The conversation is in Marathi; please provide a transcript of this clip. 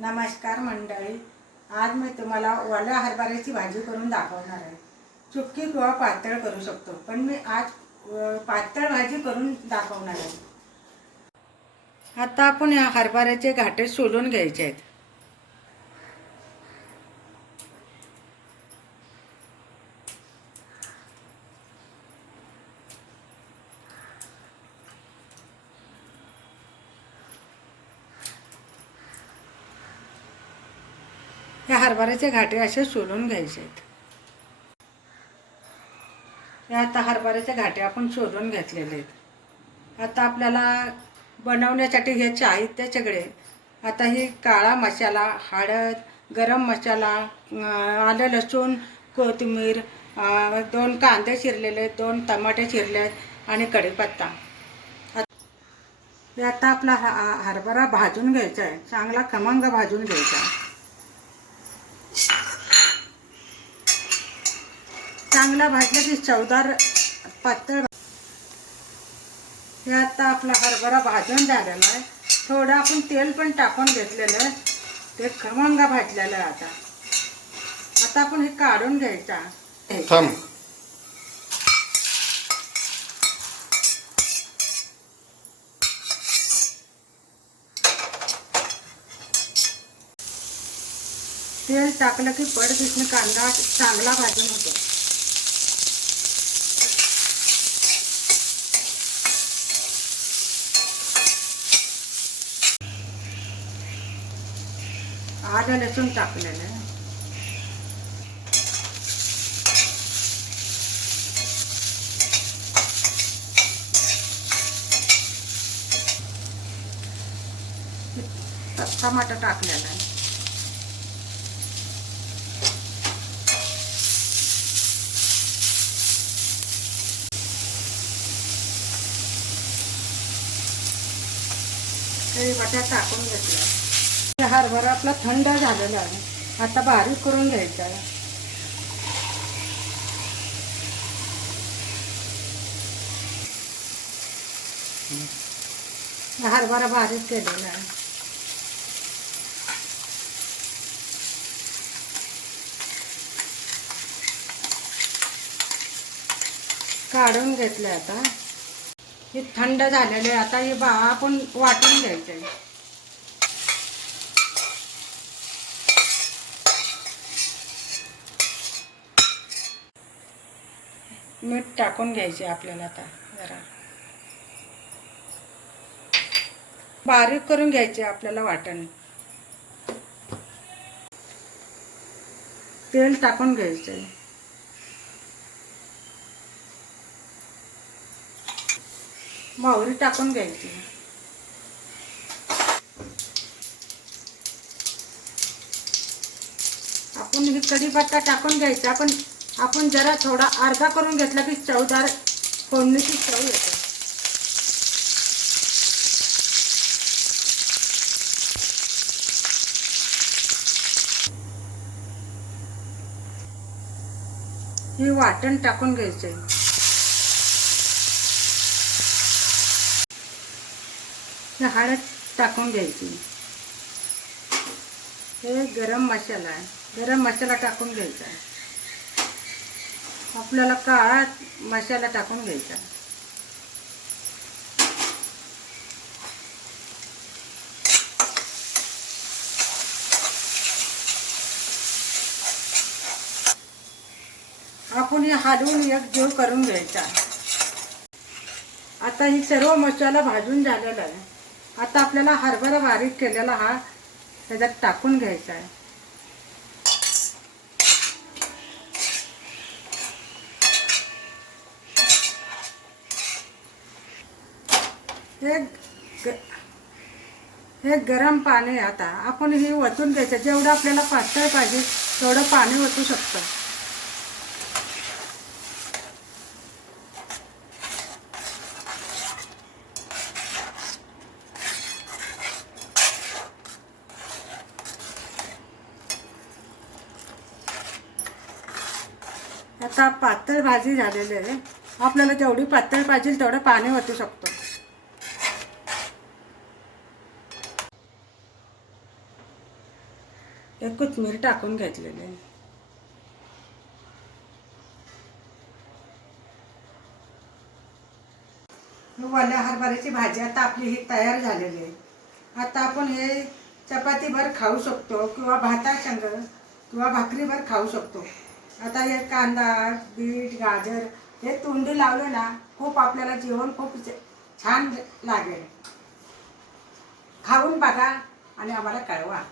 नमस्कार मंडळी, आज मी तुम्हाला ओल्या हरभऱ्याची भाजी करून दाखवणार आहे। सुकी किंवा पातळ करू शकतो, पण मी आज पातळ भाजी करून दाखवणार आहे। आता आपण या हरभऱ्याचे घाटे सोलून घ्यायचे आहेत। या हरभऱ्याचे घाटे असे सोलून घ्यायचे आहेत। या आता हरभऱ्याचे घाटे आपण सोलून घेतलेले आहेत। आता आपल्याला बनवण्यासाठी हे साहित्य सगळे, आता ही काळा मसाला, हळद, गरम मसाला, आलं लसूण, कोथिंबीर, 2 कांदे चिरलेले, 2 टमाटे चिरले आणि कढीपत्ता। आता आपला हरभरा भाजून घ्यायचा आहे, चांगला खमंग भाजून घ्यायचा आहे। चांगला भाजला की चवदार पातळ। हे आता आपला हरभरा भाजून झालेला आहे। थोडं आपण तेल पण टाकून घेतलेलं आहे, ते खमंग भाजलेलं आहे। आता आपण हे काढून घ्यायचा। तेल टाकलं की पडदिशीने कांदा चांगला भाजून होतो। आलं लसूण टाकलेलं आहे। टमाटर टाकलेलं आहे। कढीपत्ता टाकून घेतला। हरभरा आपला थंड झालेला आहे, आता बारीक करून घ्यायचा आहे। हरभरा बारीक केलेला आहे। काढून घेतलं। आता हे थंड झालेले, आता हे आपण वाटून घ्यायचं आहे। मीठ टाकून घ्यायचे आपल्याला। आता जरा बारीक करून घ्यायचे आपल्याला वाटण। तेल टाकून घ्यायचे। मोहरी टाकून घ्यायची। आपण ही कढीपत्ता टाकून घ्यायचा, आपण जरा थोडा अर्धा करून घेतला की चवदार फोडणीची चव येते। हे वाटण टाकून घ्यायचे। हळद टाकून घ्यायची। हे गरम मसाला आहे, गरम मसाला टाकून घ्यायचा। आपल्याला काळा मसाला टाकून घ्यायचा। आपण हे हलवून एकजीव करून घ्यायचा। आता ही सर्व मसाला भाजून झालेला आहे। आता आपल्याला हरभरा बारीक केलेला हा त्याच्यात टाकून घ्यायचा आहे। हे गरम पाणी आता आपण हे वतून घ्यायचं। जेवढं आपल्याला पातळ पाहिजे तेवढं पाणी वतू शकतो। आता पातळ भाजी झालेली आहे। आपल्याला जेवढी पातळ पाहिजे तेवढं पाणी ओतू शकतो। हे कोथिंबीर टाकून घेतलेले आहे. वाल्या हरभऱ्याची भाजी आता आपली ही तयार झालेली आहे. आता आपण हे चपातीभर खाऊ शकतो किंवा भातासंग किंवा भाकरीभर खाऊ शकतो. आता हे कांदा, बीट, गाजर हे तोंडी लावलं ना, खूप आपल्याला जेवण खूप छान लागेल. खाऊन बघा आणि आम्हाला कळवा.